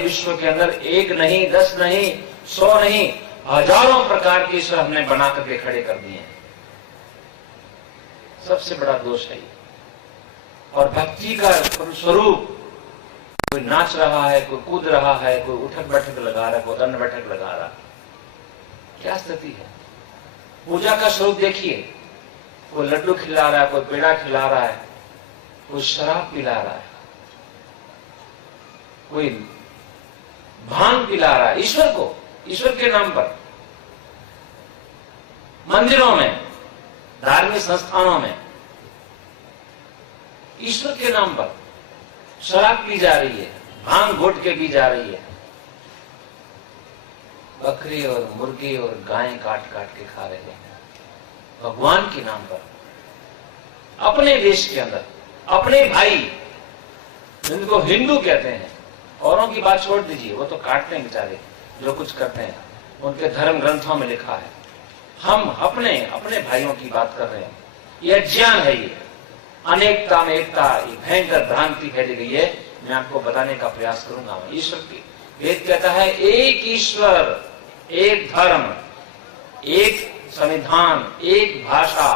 विश्व के अंदर एक नहीं, 10 नहीं, 100 नहीं, हजारों प्रकार के ईश्वर हमने बना करके खड़े कर दिए हैं। सबसे बड़ा दोष है ये। और भक्ति का स्वरूप, कोई नाच रहा है, कोई कूद रहा है, कोई उठक बैठक लगा रहा है, कोई दंड बैठक लगा रहा है, क्या स्थिति है? पूजा का स्वरूप देखिए, कोई लड्डू खिला रहा है, कोई पेड़ा खिला रहा है, कोई शराब पिला रहा है, कोई भांग पिला रहा है ईश्वर को, ईश्वर के नाम पर। मंदिरों में, धार्मिक संस्थानों में ईश्वर के नाम पर शराब पी जा रही है, भांग घोट के पी जा रही है, बकरी और मुर्गी और गायें काट काट के खा रहे हैं भगवान के नाम पर। अपने देश के अंदर अपने भाई जिनको हिंदू कहते हैं, औरों की बात छोड़ दीजिए, वो तो काटते हैं बेचारे, जो कुछ करते हैं उनके धर्म ग्रंथों में लिखा है। हम अपने अपने भाइयों की बात कर रहे हैं। यह अज्ञान है, ये अनेकता में एकता, ये भयंकर भ्रांति फैली गई है। मैं आपको बताने का प्रयास करूंगा। ईश्वर की वेद कहता है एक ईश्वर, एक धर्म, एक संविधान, एक भाषा,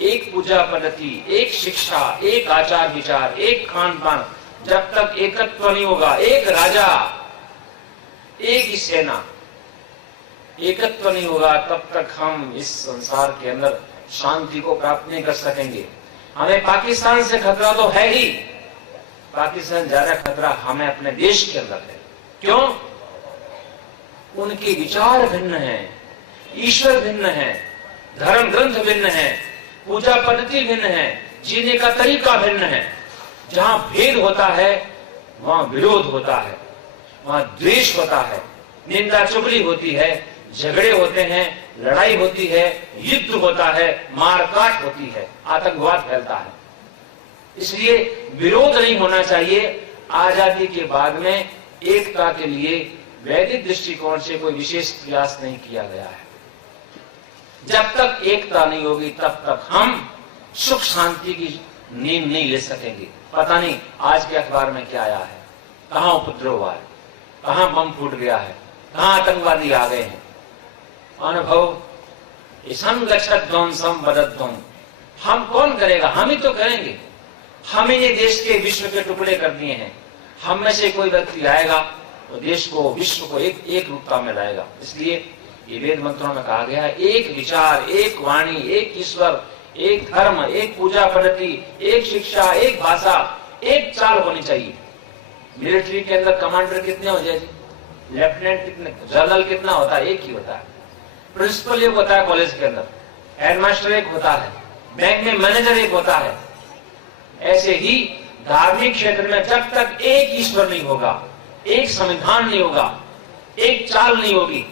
एक पूजा पद्धति, एक शिक्षा, एक आचार विचार, एक खान पान। जब तक एकत्व नहीं होगा, एक राजा, एक ही सेना, एकत्व नहीं होगा, तब तक हम इस संसार के अंदर शांति को प्राप्त नहीं कर सकेंगे। हमें पाकिस्तान से खतरा तो है ही, पाकिस्तान ज्यादा खतरा हमें अपने देश के अंदर है। क्यों? उनके विचार भिन्न हैं, ईश्वर भिन्न है, धर्म ग्रंथ भिन्न है, पूजा पद्धति भिन्न है, जीने का तरीका भिन्न है। जहां भेद होता है वहां विरोध होता है, वहां द्वेष होता है, निंदा चुगली होती है, झगड़े होते हैं, लड़ाई होती है, युद्ध होता है, मारकाट होती है, आतंकवाद फैलता है। इसलिए विरोध नहीं होना चाहिए। आजादी के बाद में एकता के लिए वैदिक दृष्टिकोण से कोई विशेष प्रयास नहीं किया गया है। जब तक एकता नहीं होगी तब तक हम सुख शांति की नींद नहीं ले सकेंगे। पता नहीं आज के अखबार में क्या आया है, कहां उपद्रव हुआ है, कहां बम फूट गया है, कहां आतंकवादी आ गए हैं। अनुभव संगच्छध्वंसम वदध्वं, हम कौन करेगा? हम ही तो करेंगे। हम ही ने देश के विश्व के टुकड़े कर दिए हैं। हम में से कोई व्यक्ति आएगा तो देश को, विश्व को एक रूपता में लाएगा। इसलिए ये वेद मंत्रों में कहा गया है एक विचार, एक वाणी, एक ईश्वर, एक धर्म, एक पूजा पद्धति, एक शिक्षा, एक भाषा, एक चाल होनी चाहिए। मिलिट्री के अंदर कमांडर कितने हो जाए, लेफ्टिनेंट कितने, जनरल कितना होता है? एक ही होता है। प्रिंसिपल एक होता है कॉलेज के अंदर, हेडमास्टर एक होता है, बैंक में मैनेजर एक होता है। ऐसे ही धार्मिक क्षेत्र में जब तक एक ईश्वर नहीं होगा, एक संविधान नहीं होगा, एक चाल नहीं होगी,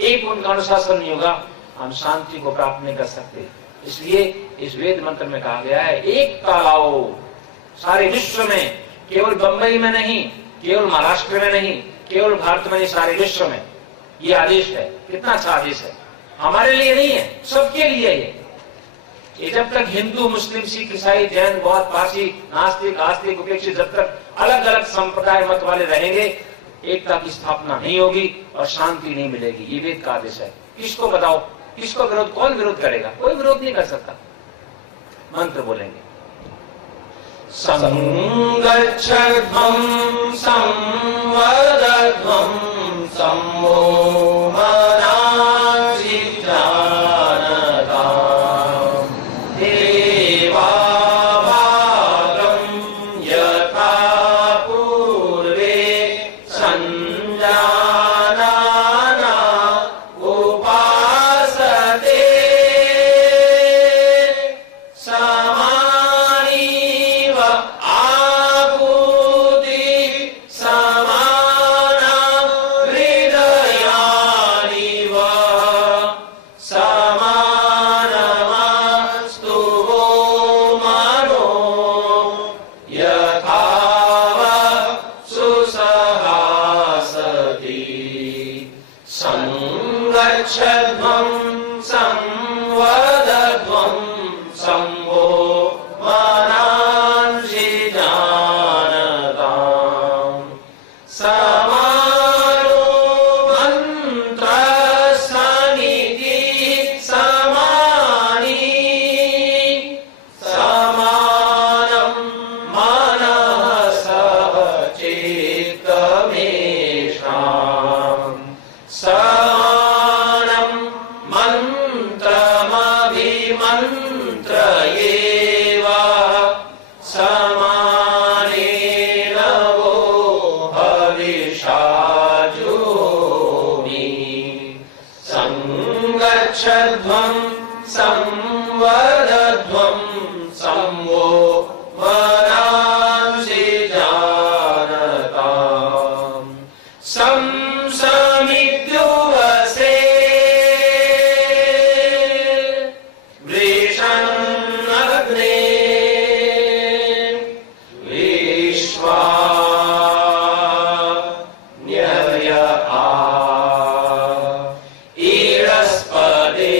एक उनका अनुशासन नहीं होगा, हम शांति को प्राप्त नहीं कर सकते। इसलिए इस वेद मंत्र में कहा गया है एकता लाओ सारे विश्व में, केवल बंबई में नहीं, केवल महाराष्ट्र में नहीं, केवल भारत में नहीं, सारे विश्व में। ये आदेश है, कितना अच्छा आदेश है। हमारे लिए नहीं है, सबके लिए ये जब तक हिंदू, मुस्लिम, सिख, ईसाई, जैन, बौद्ध, पारसी, नास्तिक, आस्तिक, उपेक्षित, जब तक अलग अलग संप्रदाय मत वाले रहेंगे, एकता की स्थापना नहीं होगी और शांति नहीं मिलेगी। ये वेद का आदेश है। किसको बताओ, किसको विरोध, कौन विरोध करेगा? कोई विरोध नहीं कर सकता। मंत्र बोलेंगे संगच्छध्वं संवदध्वं सम्मो संगच्छध्वं संवदध्वं सम्भो मनांसि जानताम्। वृषाजोमि संगच्छध्वं संवदध्वं संवो मनांसि जानताम् समिद्युवसे वृषन्नग्ने विश्वान्यय आ ईरस्पदे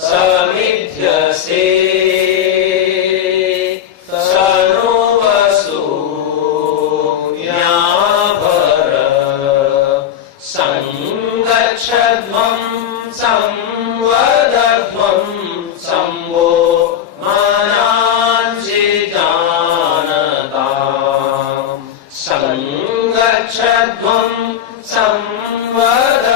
समिध्यसे संगच्छध्वं संवदध्वं संवो मनांसि जानताम् संगच्छध्वं संवद